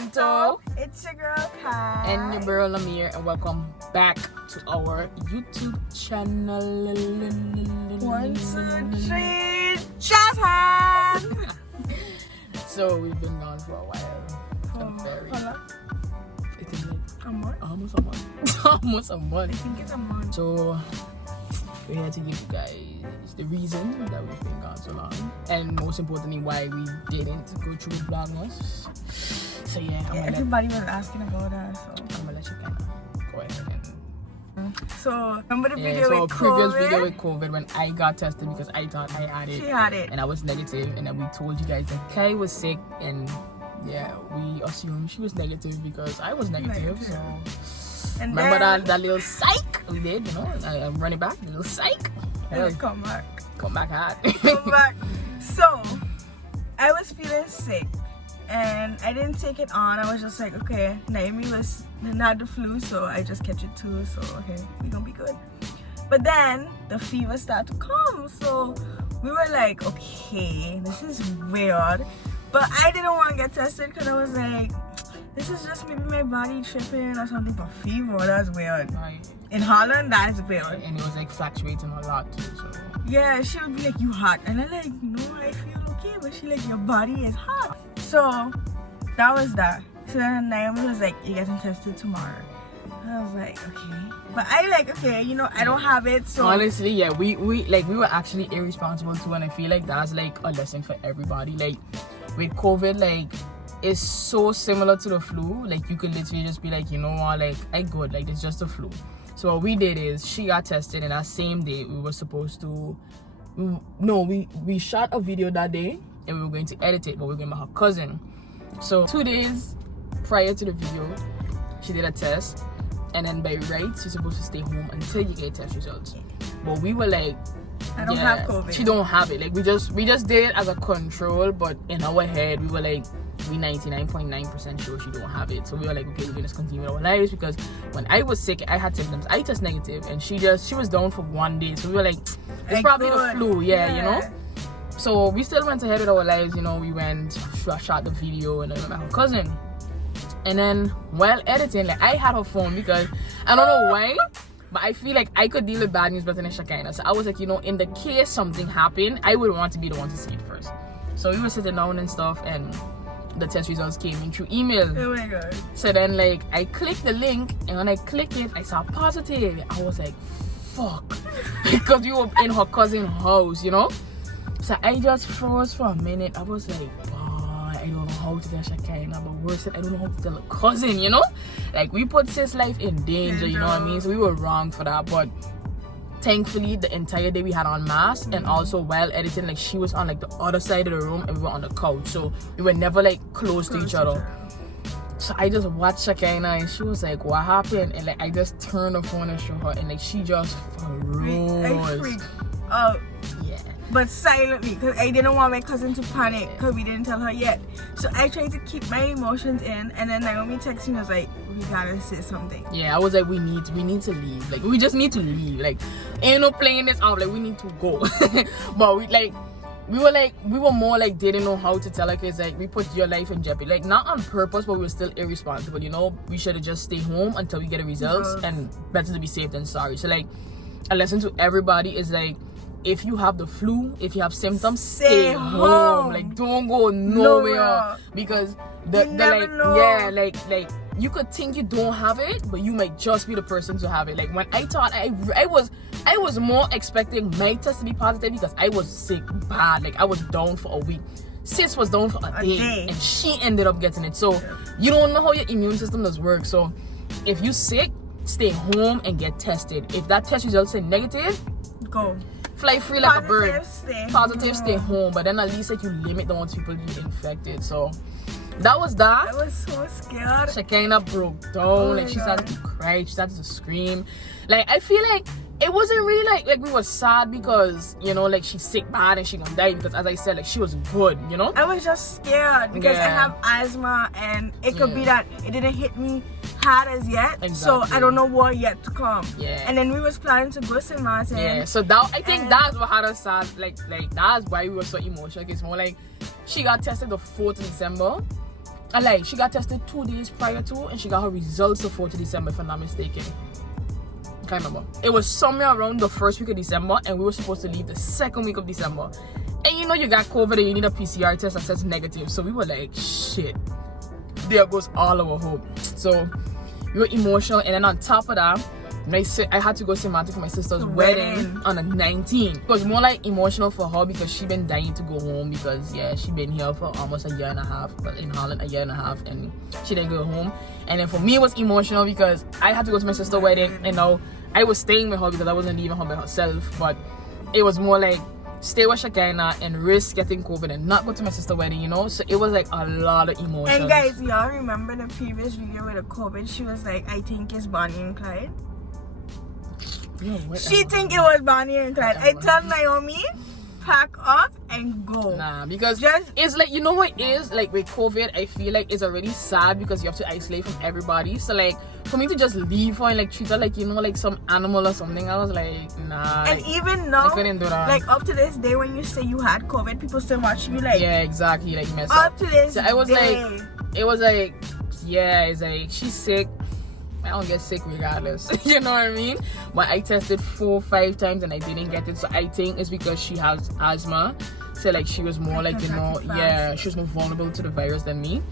Memento. It's your girl Kai. And your girl Lamir, and welcome back to our YouTube channel. 1, 2, 3, Japan! So we've been gone for a while. It's like a month? Almost a month. Almost a month. I think it's a month. So we're here to give you guys the reason that we've been gone so long, and most importantly why we didn't go through Vlogmas. So yeah, everybody was asking about that, so I'm gonna let you kind of go ahead and so remember the video so with previous COVID? video with COVID when I got tested because I thought I had it. She had it. And I was negative, and then we told you guys that Kai was sick, and yeah, we assumed she was negative because I was negative. So and remember then, that little psych we did, you know? I'm running back, the little psych. Hey, come back hard. Come back. So I was feeling sick and I didn't take it on. I was just like, okay, Naomi didn't have the flu, so I just kept it too, so okay, we're gonna be good. But then the fever started to come, so we were like, okay, this is weird. But I didn't want to get tested because I was like, this is just maybe my body tripping or something. But fever, that's weird. Right. In Holland, that's weird. And it was like fluctuating a lot too, so yeah, she would be like, you hot? And I'm like, no, I feel okay. But she like, your body is hot. So that was that. So then Naomi was like, you're getting tested tomorrow. And I was like, okay. But I like, okay, you know, I don't have it, so honestly, yeah, we were actually irresponsible too, and I feel like that's like a lesson for everybody. Like with COVID, like it's so similar to the flu. Like you could literally just be like, you know what, like I good, like it's just a flu. So what we did is she got tested, and that same day we were supposed to we shot a video that day and we were going to edit it, but we were going to her cousin. So 2 days prior to the video she did a test, and then by rights you're supposed to stay home until you get test results. But we were like, I don't have COVID. She don't have it. Like we just did it as a control, but in our head we were like, we 99.9% sure she don't have it. So we were like, okay, we're gonna just continue with our lives, because when I was sick I had symptoms. I test negative, and she was down for 1 day. So we were like, it's probably the flu, yeah, you know. So we still went ahead with our lives, you know. We went, shot the video, and then met her cousin. And then while editing, like I had her phone because I don't know why, but I feel like I could deal with bad news better than Shekinah. So I was like, you know, in the case something happened, I would want to be the one to see it first. So we were sitting down and stuff, and the test results came in through email. Oh my god. So then like I clicked the link, and when I clicked it I saw positive. I was like, fuck. Because we were in her cousin's house, you know. So I just froze for a minute. I was like, I don't know how to tell Shekinah, but worse, I don't know how to tell a cousin, you know. Like we put sis life in danger, you know what I mean. So we were wrong for that, but thankfully the entire day we had on masks, and also while editing, like she was on like the other side of the room and we were on the couch, so we were never like close to each other. So I just watched Shekinah, and she was like, what happened? And like I just turned the phone and showed her, and like she just froze. I freaked out. Yeah. But silently, because I didn't want my cousin to panic, because we didn't tell her yet. So I tried to keep my emotions in, and then Naomi texted me and was like, we gotta say something. Yeah, I was like, we need to leave. Like we just need to leave. Like ain't no playing this out. Like we need to go. But we were more like didn't know how to tell her, because like we put your life in jeopardy. Like not on purpose, but we were still irresponsible, you know. We should have just stayed home until we get the results, and better to be safe than sorry. So like a lesson to everybody is like, if you have the flu, if you have symptoms, stay home. Like don't go nowhere. Because like you could think you don't have it, but you might just be the person to have it. Like when I thought I was more expecting my test to be positive, because I was sick bad. Like I was down for a week. Sis was down for a day, and she ended up getting it. So you don't know how your immune system does work. So if you sick, stay home and get tested. If that test results say negative, go. Fly free like a bird. Positive, stay home. But then at least like you limit the amount of people get infected. So that was that. I was so scared. Shekinah broke down. Like she started to cry. She started to scream. Like I feel like it wasn't really like we were sad because, you know, like she's sick bad and she gonna die, because as I said, like she was good, you know. I was just scared because I have asthma, and it could be that it didn't hit me hard as yet. Exactly. So I don't know what yet to come. Yeah. And then we was planning to go to St. Martin. Yeah. So that I think that's what had us sad. Like that's why we were so emotional. It's more like she got tested the 4th of December. I lied. She got tested 2 days prior to, and she got her results the 4th of December, if I'm not mistaken. Can't remember. It was somewhere around the first week of December, and we were supposed to leave the second week of December. And you know you got COVID and you need a PCR test that says negative. So we were like, shit. There goes all our hope. So we were emotional, and then on top of that, I had to go to St. Martin for my sister's wedding on the 19th. It was more like emotional for her because she been dying to go home because she been here for almost a year and a half, but in Holland a year and a half, and she didn't go home. And then for me it was emotional because I had to go to my sister's wedding, and now I was staying with her because I wasn't leaving her by herself. But it was more like stay with Shekinah and risk getting COVID and not go to my sister's wedding, you know? So it was like a lot of emotions. And guys, y'all remember the previous video with the COVID? She was like, I think it's Bonnie and Clyde. She think it was Bonnie and Clyde. I tell Naomi, pack up and go. Nah, because it's like, you know what it is? Like with COVID, I feel like it's already sad because you have to isolate from everybody. So like, for me to just leave her and like treat her like, you know, like some animal or something, I was like, nah. And like, even now, I couldn't do that. like up to this day when you say you had COVID, people still watch you like, yeah, exactly, like mess up to this so I was day. like, it was like, yeah, it's like, she's sick. I don't get sick regardless. You know what I mean? But I tested 4-5 times and I didn't get it. So I think it's because she has asthma. So like she was more like, you know, she was more vulnerable to the virus than me.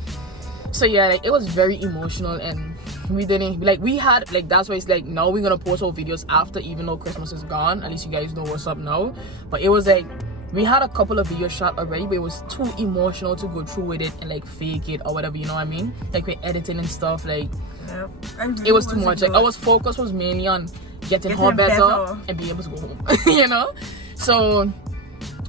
So yeah, like it was very emotional, and we didn't like, we had like, that's why it's like now we're gonna post our videos after, even though Christmas is gone. At least you guys know what's up now. But it was like, we had a couple of videos shot already, but it was too emotional to go through with it and like fake it or whatever, you know what I mean? Like with editing and stuff, like it was too much. Like our focus was mainly on getting her better and being able to go home. You know? So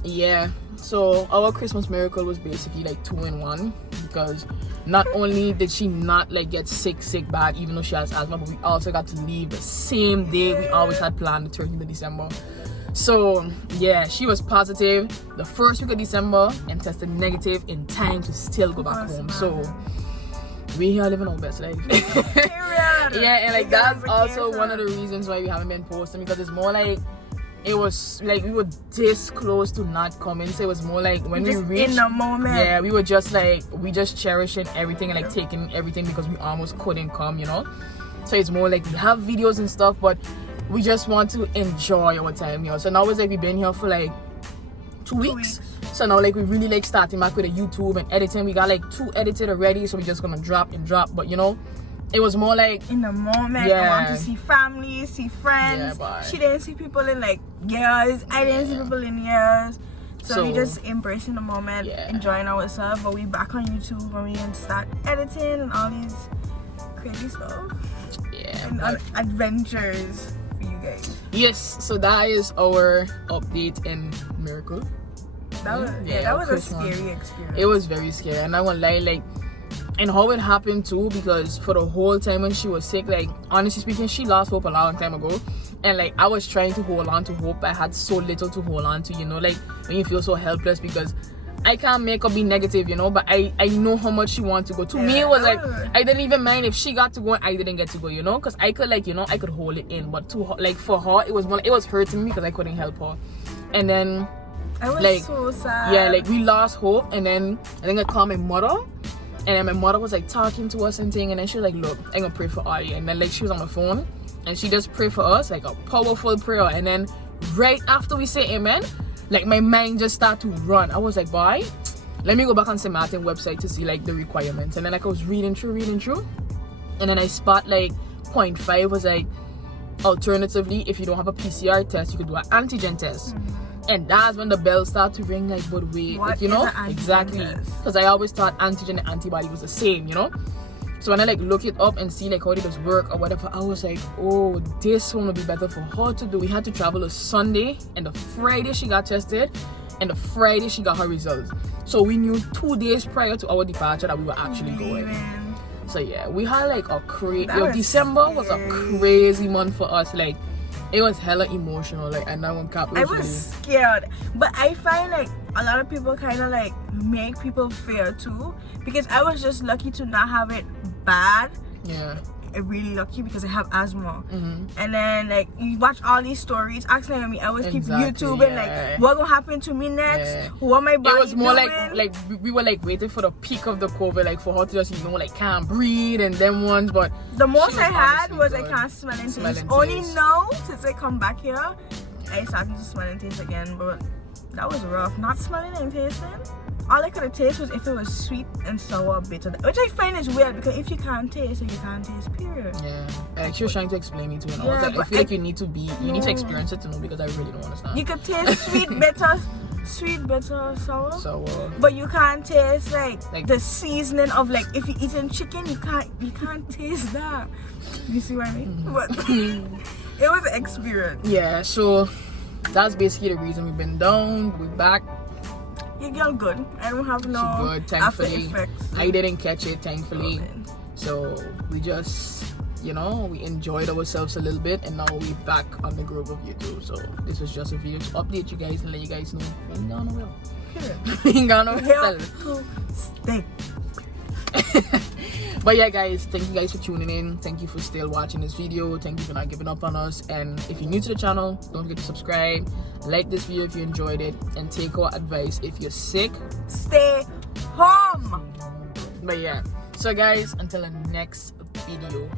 yeah, so our Christmas miracle was basically like 2 in 1, because not only did she not like get sick bad even though she has asthma, but we also got to leave the same day we always had planned, the 13th of December. So yeah, she was positive the first week of December and tested negative in time to still go back home. So we are living our best life. Yeah, and like that's also one of the reasons why we haven't been posting, because it's more like, it was like we were this close to not coming. So it was more like when we reached in the moment, yeah, we were just like, we just cherishing everything and like taking everything because we almost couldn't come, you know? So it's more like we have videos and stuff, but we just want to enjoy our time here. So now it's like we've been here for like 2 weeks. So now like we really like starting back with a YouTube and editing. We got like 2 edited already, so we're just gonna drop. But you know, it was more like in the moment. I want to see family, see friends. She didn't see people in like years. I didn't see people in years. So we just embracing the moment, enjoying ourselves. But we back on YouTube and we can start editing and all these crazy stuff. Yeah, and adventures for you guys. Yes, so that is our update and miracle. That was a scary experience. It was very scary, and I won't lie, like, and how it happened too, because for the whole time when she was sick, like, honestly speaking, she lost hope a long time ago, and like I was trying to hold on to hope. I had so little to hold on to, you know, like when you feel so helpless, because I can't make her be negative, you know, but I know how much she wants to go. To me, it was like, I didn't even mind if she got to go and I didn't get to go, you know, because I could, like, you know, I could hold it in, but to her, like, for her, it was more, it was hurting me because I couldn't help her. And then I was like, so sad. Yeah, like we lost hope, and then I think I called my mother, and then my mother was like talking to us and thing, and then she was like, look, I'm gonna pray for Ari. And then like she was on the phone and she just prayed for us, like a powerful prayer. And then right after we say amen, like my mind just started to run. I was like, boy, let me go back on St. Martin website to see like the requirements. And then like I was reading through, and then I spot like 0.5 was like, alternatively, if you don't have a PCR test, you could do an antigen test. And that's when the bell started to ring, like, but wait, like, you know, exactly, because I always thought antigen and antibody was the same, you know. So when I like look it up and see like how it does work or whatever, I was like, oh, this one would be better for her to do. We had to travel a Sunday, and the Friday she got tested, and the Friday she got her results. So we knew 2 days prior to our departure that we were actually going. So yeah, we had like a crazy, December was a crazy month for us. Like, it was hella emotional, like, and that one cap. I was scared, but I find like a lot of people kind of like make people fear too, because I was just lucky to not have it bad. Yeah. I'm really lucky because I have asthma. And then like you watch all these stories, ask Naomi, I always keep YouTubing like what gonna happen to me next, what my body it was more doing. like we were like waiting for the peak of the COVID, like for her to just like can't breathe and them ones, but the most I had was good. I can't smell and Smell taste. and Only taste. now since I come back here I started to smell and taste again, but that was rough. Not smelling and tasting. All I could have tasted was if it was sweet and sour bitter, which I find is weird because if you can't taste, then you can't taste, period. Yeah, and she was trying to explain it to me, and I was like, I feel like you need to experience it to know, because I really don't understand. You could taste sweet, bitter, sour. But you can't taste like the seasoning of like if you're eating chicken, you can't taste that. You see what I mean? But it was an experience. Yeah, so that's basically the reason we've been down. We're back. Your girl good. I don't have no good, after thankfully. effects. I didn't catch it, thankfully. Okay. So we just, we enjoyed ourselves a little bit, and now we're back on the groove of YouTube. So this was just a video to update you guys and let you guys know we ain't gone nowhere. We ain't gone nowhere. Stay. But yeah, guys, thank you guys for tuning in. Thank you for still watching this video. Thank you for not giving up on us. And if you're new to the channel, don't forget to subscribe, like this video if you enjoyed it, and take our advice. If you're sick, stay home. But yeah, so guys, until the next video.